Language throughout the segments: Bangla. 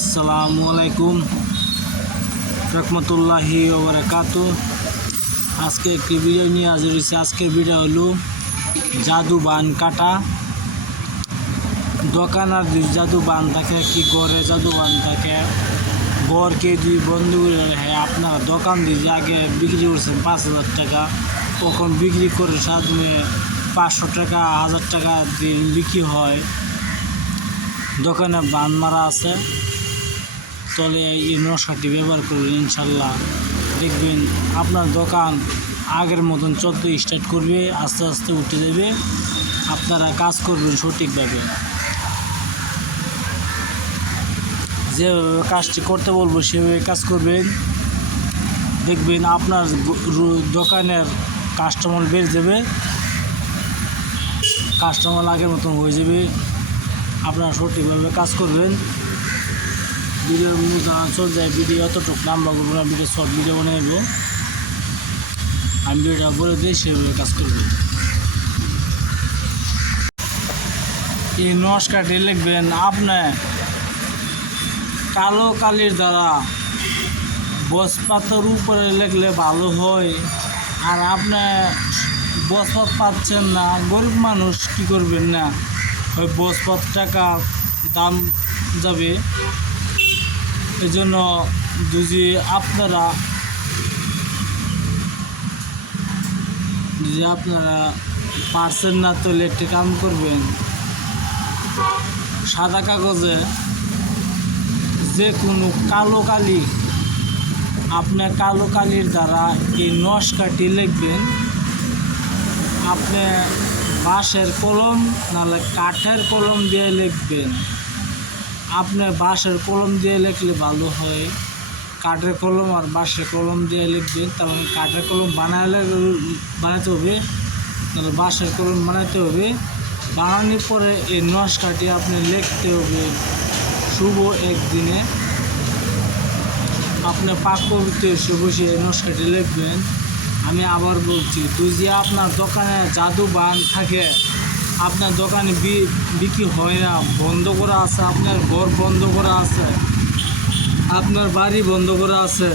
আসসালামু আলাইকুম রহমতুল্লাহি ওবরাকাত আজকে একটি ভিডিও নিয়ে হাজির হয়েছে। আজকের ভিডিও হলো জাদু বান কাটা। দোকান আর দুই জাদু বান থাকে, কি করে জাদু বান থাকে গড় কেজি বন্ধ হ্যাঁ আপনারা দোকান দিয়ে আগে বিক্রি করছেন পাঁচ হাজার টাকা কখন বিক্রি করে সামনে পাঁচশো টাকা, হাজার টাকা দিন বিক্রি হয়। দোকানে বান মারা আছে। তলে এই নশাটি ব্যবহার করবেন ইনশাল্লাহ দেখবেন আপনার দোকান আগের মতন চলতে স্টার্ট করবে, আস্তে আস্তে উঠে দেবে আপনারা কাজ করবেন সঠিকভাবে। যেভাবে কাজটি করতে বলব, সেভাবে কাজ করবেন। দেখবেন আপনার দোকানের কাস্টমার বেড়ে যাবে। কাস্টমার আগের মতন হয়ে যাবে। আপনারা সঠিকভাবে কাজ করবেন। ভিডিওর যারা চলে যায় ভিডিও অতটুকু নাম্বার করব না, ভিডিও শর্ট ভিডিও বানিয়ে নেব আমি ভিডিওটা বলে দিই সেভাবে কাজ করবেন এই নমস্কারটি লিখবেন, আপনি কালো কালির দ্বারা বসপাতের উপরে লিখলে ভালো হয়। আর আপনি বসপাত পাচ্ছেন না, গরিব মানুষ কি করবেন না? ওই বসপাত টাকা দাম যাবে। এই জন্য যদি আপনারা যদি আপনারা পারছেন না তাহলে একটি কাম করবেন। সাদা কাগজে যে কোনো কালো কালি, আপনার কালো কালির দ্বারা এই নস্কাটি লিখবেন। আপনি বাঁশের কলম, নাহলে কাঠের কলম দিয়ে লিখবেন। আপনি বাঁশের কলম দিয়ে লিখলে ভালো হয়। কাঠের কলম আর বাঁশের কলম দিয়ে লিখবেন মানে কাঠের কলম বানালে বানাতে হবে, তাহলে বাঁশের কলম বানাতে হবে। বানানোর পরে এই নস্কাটি আপনি লিখতে হবে শুভ একদিনে। আপনি পাক পবিত্র এসে বসে এই নস্কাটি লিখবেন। আমি আবার বলছি যদি আপনার দোকানে জাদু বান থাকে আপনার দোকানে বিক্রি হয় না বন্ধ করা আছে, আপনার ঘর বন্ধ করা আছে, আপনার বাড়ি বন্ধ করা আছে।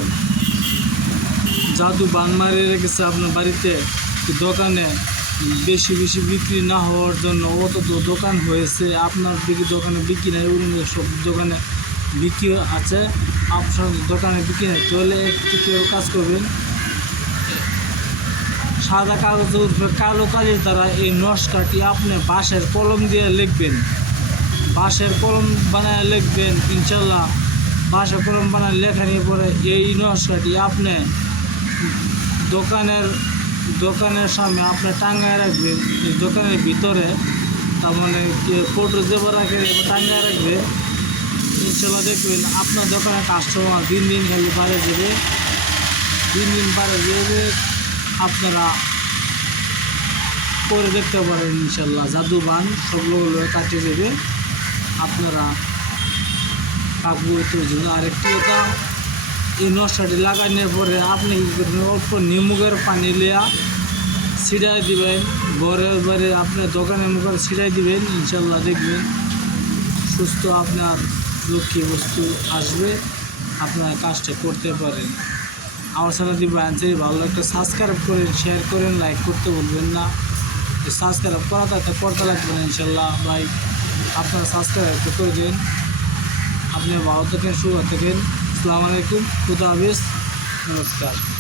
জাদু বান মারিয়ে রেখেছে আপনার বাড়িতে দোকানে বেশি বেশি বিক্রি না হওয়ার জন্য অত তো দোকান হয়েছে, আপনার বিক্রি দোকানে বিক্রি নেই, অন্য সব দোকানে বিক্রি আছে, আপনার দোকানে বিক্রি নেই। তাহলে একটু কেউ কাজ করবেন। সাদা কাগজের উপরে কালো কালির দ্বারা এই নস্কাটি আপনি বাঁশের কলম দিয়ে লিখবেন। বাঁশের কলম বানায় লিখবেন, ইনশাল্লাহ। বাঁশের কলম বানায় লেখা নিয়ে পরে এই নস্কাটি আপনি দোকানের দোকানের সামনে আপনি টাঙ্গায় রাখবেন। দোকানের ভিতরে, তার মানে ফটো দেবো রাখে টাঙ্গায় রাখবে। ইনশাল্লাহ দেখবেন আপনার দোকানে কাস্টমার দিন দিন খালি বাড়ে যাবে। দিন দিন বাড়ে যাবে। আপনারা করে দেখতে পারেন ইনশাল্লাহ। জাদু বান সবগুলো কাটিয়ে দেবে। আপনারা কাকবু তৈরি আরেকটি কথা এই নশাটি লাগানোর পরে আপনি অল্প নিমুখের পানি লিয়া ছিটাই দিবেন। ঘরের বাড়ি আপনার দোকানের মুখে ছিটাই দিবেন। ইনশাল্লাহ দেখবেন সুস্থ আপনার লক্ষ্মী বস্তু আসবে। আপনার কাজটা করতে পারেন। আমার সাথে ব্রাঞ্চের ভালো একটা সাবস্ক্রাইব করেন শেয়ার করেন লাইক করতে বলবেন না। সাবস্ক্রাইব করা থাকতে করতে লাগবে না ইনশাল্লাহ। লাইক আপনারা সাবস্ক্রাইব করে দিন আপনি ভালো থাকেন সুখ থাকেন। আসসালামু আলাইকুম। খুদা হাফিজ। নমস্কার।